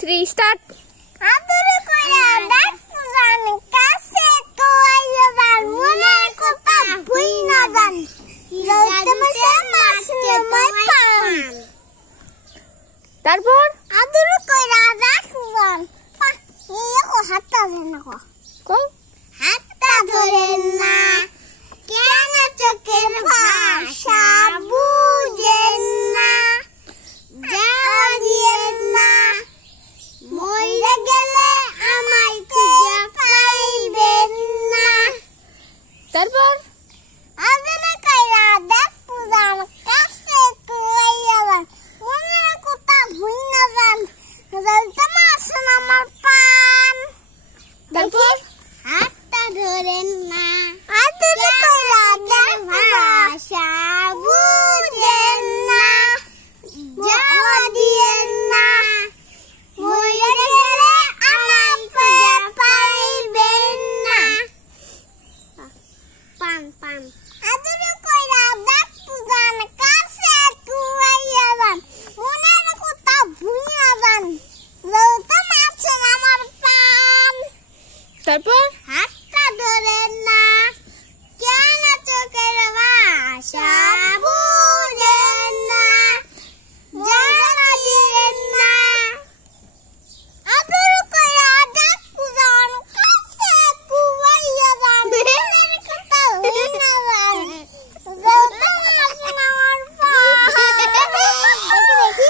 3 start. আদরে কইরা দেখছান কাছে তো আইয়া যান মনের কথা ভুই না যান লইতে মাছ নয় পান। তারপর আদরে কইরা দেখছান এই হাতটা ধরেন না কই হাতটা ধরেন না কেন চোখের ভাষা